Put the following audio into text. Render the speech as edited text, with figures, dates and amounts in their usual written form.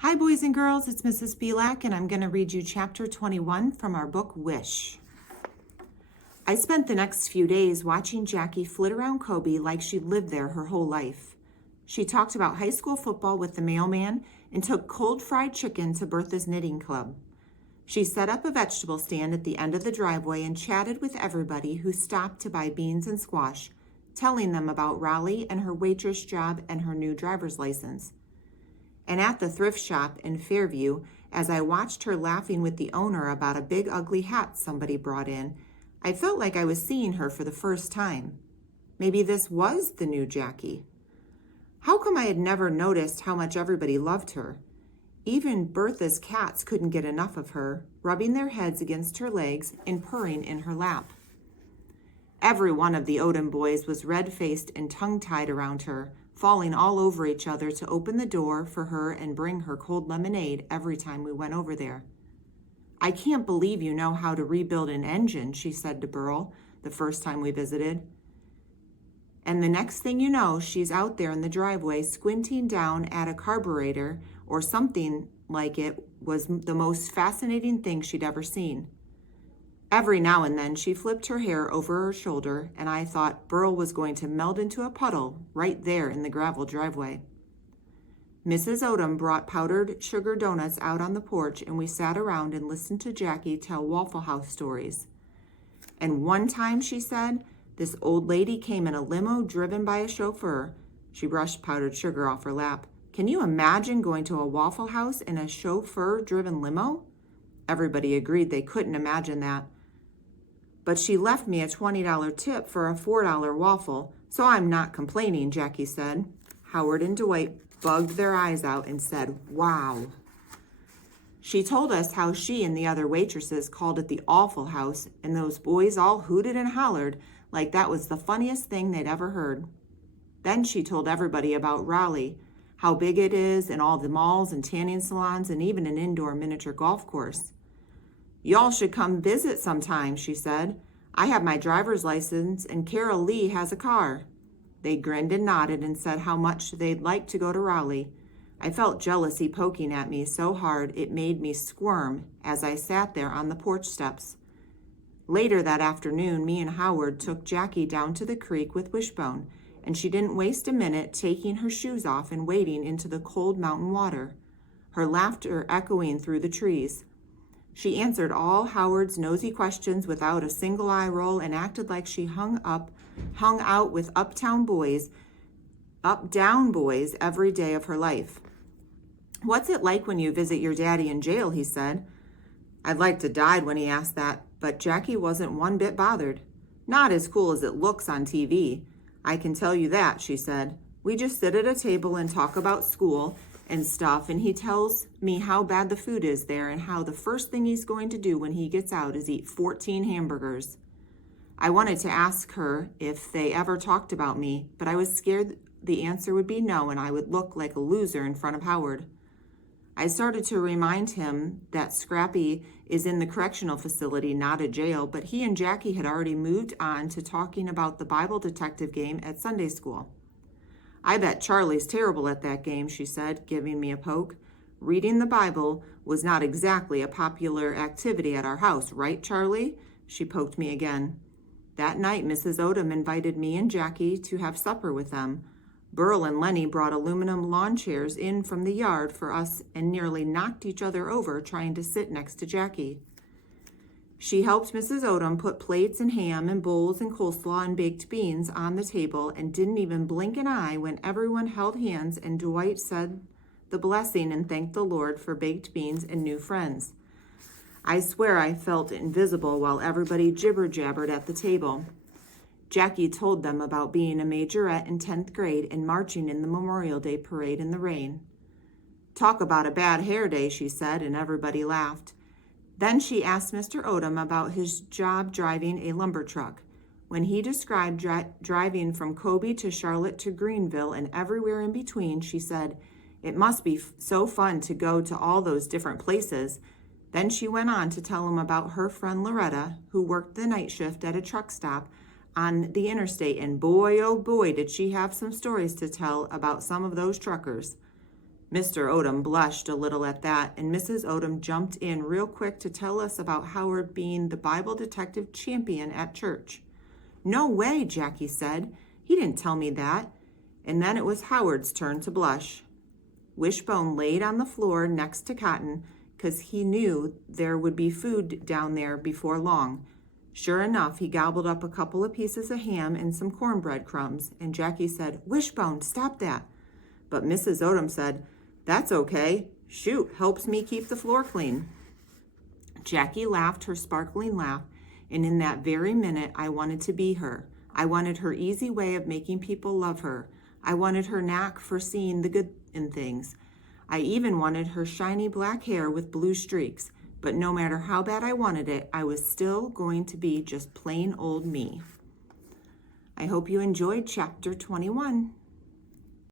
Hi, boys and girls, it's Mrs. Belak, and I'm going to read you chapter 21 from our book, Wish. I spent the next few days watching Jackie flit around Kobe like she'd lived there her whole life. She talked about high school football with the mailman and took cold fried chicken to Bertha's knitting club. She set up a vegetable stand at the end of the driveway and chatted with everybody who stopped to buy beans and squash, telling them about Raleigh and her waitress job and her new driver's license. And at the thrift shop in Fairview, as I watched her laughing with the owner about a big ugly hat somebody brought in, I felt like I was seeing her for the first time. Maybe this was the new Jackie. How come I had never noticed how much everybody loved her? Even Bertha's cats couldn't get enough of her, rubbing their heads against her legs and purring in her lap. Every one of the Odom boys was red-faced and tongue-tied around her, falling all over each other to open the door for her and bring her cold lemonade every time we went over there. "I can't believe you know how to rebuild an engine," she said to Burl the first time we visited. And the next thing you know, she's out there in the driveway squinting down at a carburetor or something like it was the most fascinating thing she'd ever seen. Every now and then she flipped her hair over her shoulder, and I thought Burl was going to melt into a puddle right there in the gravel driveway. Mrs. Odom brought powdered sugar donuts out on the porch, and we sat around and listened to Jackie tell Waffle House stories. And one time, she said, this old lady came in a limo driven by a chauffeur. She brushed powdered sugar off her lap. "Can you imagine going to a Waffle House in a chauffeur-driven limo?" Everybody agreed they couldn't imagine that. "But she left me a $20 tip for a $4 waffle, so I'm not complaining," Jackie said. Howard and Dwight bugged their eyes out and said, "Wow." She told us how she and the other waitresses called it the Awful House, and those boys all hooted and hollered like that was the funniest thing they'd ever heard. Then she told everybody about Raleigh, how big it is, and all the malls and tanning salons and even an indoor miniature golf course. "Y'all should come visit sometime," she said. "I have my driver's license and Carol Lee has a car." They grinned and nodded and said how much they'd like to go to Raleigh. I felt jealousy poking at me so hard it made me squirm as I sat there on the porch steps. Later that afternoon, me and Howard took Jackie down to the creek with Wishbone, and she didn't waste a minute taking her shoes off and wading into the cold mountain water, her laughter echoing through the trees. She answered all Howard's nosy questions without a single eye roll and acted like she hung out with up-down boys every day of her life. "What's it like when you visit your daddy in jail?" he said. I'd like to die when he asked that, but Jackie wasn't one bit bothered. "Not as cool as it looks on TV. I can tell you that," she said. "We just sit at a table and talk about school and stuff, and he tells me how bad the food is there and how the first thing he's going to do when he gets out is eat 14 hamburgers. I wanted to ask her if they ever talked about me, but I was scared the answer would be no and I would look like a loser in front of Howard. I started to remind him that Scrappy is in the correctional facility, not a jail, but he and Jackie had already moved on to talking about the Bible detective game at Sunday school. "I bet Charlie's terrible at that game," she said, giving me a poke. "Reading the Bible was not exactly a popular activity at our house, right, Charlie?" She poked me again. That night, Mrs. Odom invited me and Jackie to have supper with them. Burl and Lenny brought aluminum lawn chairs in from the yard for us and nearly knocked each other over trying to sit next to Jackie. She helped Mrs. Odom put plates and ham and bowls and coleslaw and baked beans on the table and didn't even blink an eye when everyone held hands and Dwight said the blessing and thanked the Lord for baked beans and new friends. I swear I felt invisible while everybody jibber-jabbered at the table. Jackie told them about being a majorette in 10th grade and marching in the Memorial Day parade in the rain. "Talk about a bad hair day," she said, and everybody laughed. Then she asked Mr. Odom about his job driving a lumber truck. When he described driving from Kobe to Charlotte to Greenville and everywhere in between, she said, "It must be so fun to go to all those different places." Then she went on to tell him about her friend Loretta, who worked the night shift at a truck stop on the interstate, and boy, oh boy, did she have some stories to tell about some of those truckers. Mr. Odom blushed a little at that, and Mrs. Odom jumped in real quick to tell us about Howard being the Bible detective champion at church. "No way," Jackie said. "He didn't tell me that." And then it was Howard's turn to blush. Wishbone laid on the floor next to Cotton, 'cause he knew there would be food down there before long. Sure enough, he gobbled up a couple of pieces of ham and some cornbread crumbs, and Jackie said, "Wishbone, stop that." But Mrs. Odom said, "That's okay. Shoot, helps me keep the floor clean." Jackie laughed her sparkling laugh, and in that very minute I wanted to be her. I wanted her easy way of making people love her. I wanted her knack for seeing the good in things. I even wanted her shiny black hair with blue streaks, but no matter how bad I wanted it, I was still going to be just plain old me. I hope you enjoyed chapter 21.